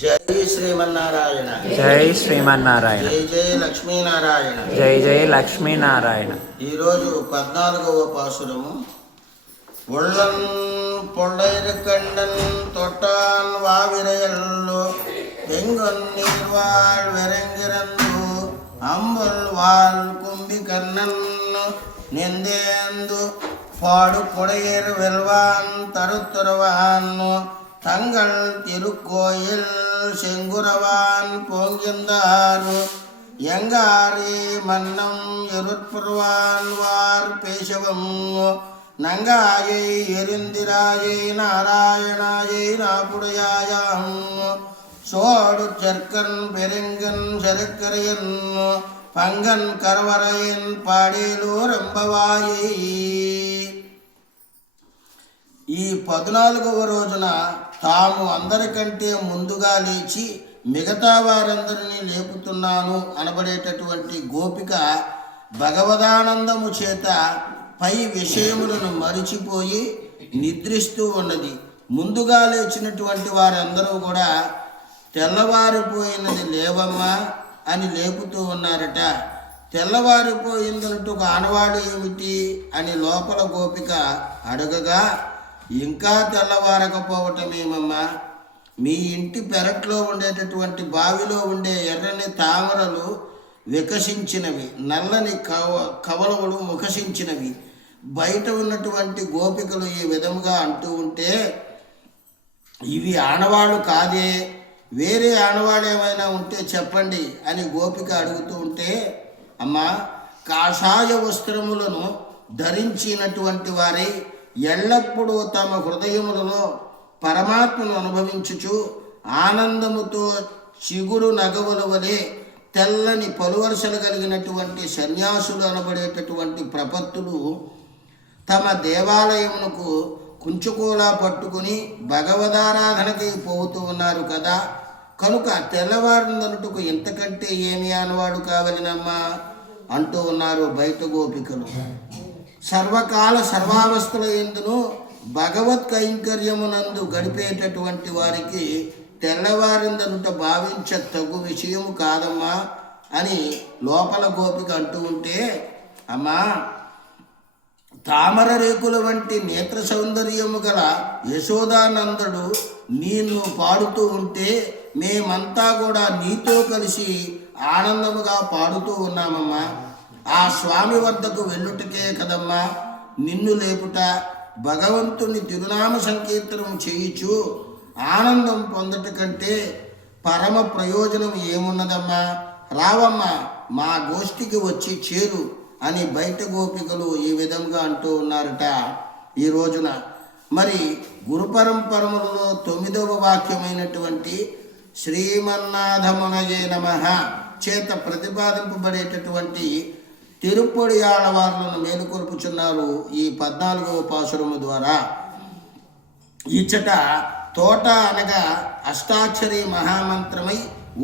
జై శ్రీమన్నారాయణ. జై శ్రీమన్నారాయణ. జై జై లక్ష్మీనారాయణ. జై జై లక్ష్మీనారాయణ. ఈరోజు 14వ పాసురము. உள்ளன் பொள்ளைருக்கண்டன் தொட்டான் வாவிரையல்லோ வெங்கொன் நீர்வாழ் வெறங்கிறந்து அம்புல் வாழ் கும்பி கண்ணன் நிந்தேந்து பாடு கொடையர் வெல்வான் தருத்துறவான் தங்கள் திருக்கோயில் செங்குரவான் போங்கிந்தாரு எங்காரி மன்னம் எருட்புருவான் வார் பேசவம் நங்காயை எரிந்திராயை நாராயணாயை நாப்புடையாயாம் சோடு சர்க்கன் பெருங்கன் சருக்கரையன் பங்கன் கரவரையன் పాడేలూర్ అంబవాయి. ఈ 14వ రోజున తాము అందరికంటే ముందుగా లేచి మిగతా వారందరినీ లేపుతున్నాను అనబడేటటువంటి గోపిక భగవదానందము చేత పై విషయములను మరిచిపోయి నిద్రిస్తూ ఉన్నది. ముందుగా లేచినటువంటి వారందరూ కూడా తెల్లవారిపోయినది లేవమ్మా అని లేపుతూ ఉన్నారట. తెల్లవారిపోయిందన్నట్టు ఆనవాడు ఏమిటి అని లోపల గోపిక అడగగా, ఇంకా తెల్లవారకపోవటమేమమ్మా, మీ ఇంటి పెరట్లో ఉండేటటువంటి బావిలో ఉండే ఎర్రని తామరలు వికసించినవి, నల్లని కవలవులు ముఖసించినవి. బయట ఉన్నటువంటి గోపికలు ఈ విధముగా అంటూ ఉంటే, ఇవి ఆనవాళ్ళు కాదే, వేరే ఆనవాళ్ళు ఏమైనా ఉంటే చెప్పండి అని గోపిక అడుగుతూ ఉంటే, అమ్మా, కాషాయ వస్త్రములను ధరించినటువంటి వారై ఎల్లప్పుడూ తమ హృదయములలో పరమాత్మను అనుభవించుచు ఆనందముతో చిగురు నగవుల వలె తెల్లని పలువరుసలు కలిగినటువంటి సన్యాసులు అనబడేటటువంటి ప్రపత్తులు తమ దేవాలయమునకు కుంచుకోలా పట్టుకుని భగవదారాధనకై పోతూ ఉన్నారు కదా. కనుక తెల్లవారిందనుటకు ఇంతకంటే ఏమి ఆనవాడు కావలినమ్మా అంటూ ఉన్నారు బయట గోపికలు. సర్వకాల సర్వావస్థల యందును భగవత్ కైంకర్యమునందు గడిపేటటువంటి వారికి తెల్లవారిందనుట భావించ తగు విషయము కాదమ్మా అని లోపల గోపిక అంటూ ఉంటే, అమ్మా, తామర రేకుల వంటి నేత్ర సౌందర్యము గల యశోదానందుడు నిన్ను పాడుతూ ఉంటే మేమంతా కూడా నీతో కలిసి ఆనందముగా పాడుతూ ఉన్నామమ్మా. ఆ స్వామి వద్దకు వెళ్ళుటకే కదమ్మా నిన్ను లేపుట. భగవంతుని తిరునామ సంకీర్తనం చేయుచు ఆనందం పొందట కంటే పరమ ప్రయోజనం ఏమున్నదమ్మా, రావమ్మా మా గోష్ఠికి వచ్చి చేరు అని బయట గోపికలు ఈ విధంగా అంటూ ఉన్నారట ఈ రోజున. మరి గురు పరంపరములలో 9వ వాక్యమైనటువంటి శ్రీమన్నాథమునయే నమః చేత ప్రతిపాదింపబడేటటువంటి తిరుప్పొడి ఆడవార్లను మేలుకొల్పుచున్నారు ఈ 14వ పాసురము ద్వారా. ఇచ్చట తోట అనగా అష్టాక్షరి మహామంత్రమై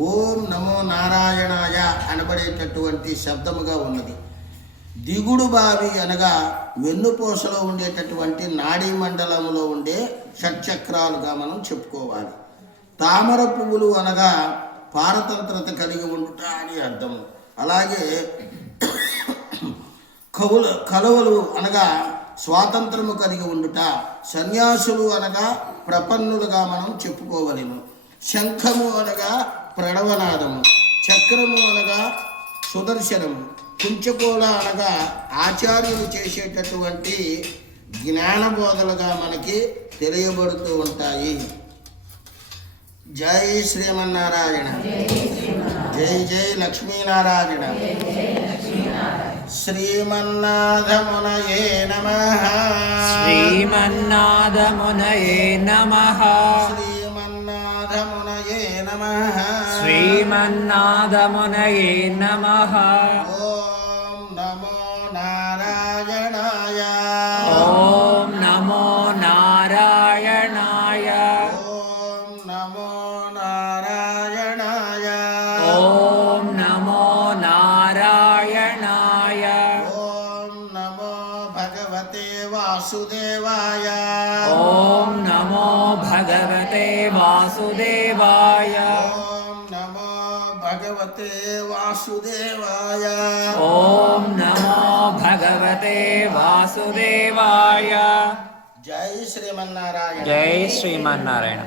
ఓం నమో నారాయణాయ అనబడేటటువంటి శబ్దముగా ఉన్నది. దిగుడు బావి అనగా వెన్నుపూసలో ఉండేటటువంటి నాడీ మండలములో ఉండే షట్చక్రాలుగా మనం చెప్పుకోవాలి. తామర పువ్వులు అనగా పారతంత్రత కలిగి ఉండుట అని అర్థము. అలాగే కలువలు అనగా స్వాతంత్రము కలిగి ఉండుట. సన్యాసులు అనగా ప్రపన్నులుగా మనం చెప్పుకోవలేము. శంఖము అనగా ప్రణవనాదము, చక్రము అనగా సుదర్శనము, కుంచకోల అనగా ఆచార్యులు చేసేటటువంటి జ్ఞానబోధలుగా మనకి తెలియబడుతూ ఉంటాయి. జై శ్రీమన్నారాయణ. జై జై లక్ష్మీనారాయణ. శ్రీమన్నాథమునయే నమః. శ్రీమన్నాథమునయే నమః. శ్రీమన్నాథమునయే నమః. శ్రీమన్నాథమునయే నమః. ఓం నమో నారాయణాయ. ఓం నమో నారాయణాయ. ఓం నమో నారాయణాయ. ఓం నమో నారాయణాయ. ఓం నమో భగవతే వాసుదేవాయ. ఓం నమో భగవతే వాసుదేవాయ ఓం నమో భగవతే వాసుదేవాయ ఓం నమో భగవతే వాసుదేవాయ జై శ్రీమన్నారాయణ జై శ్రీమన్నారాయణ.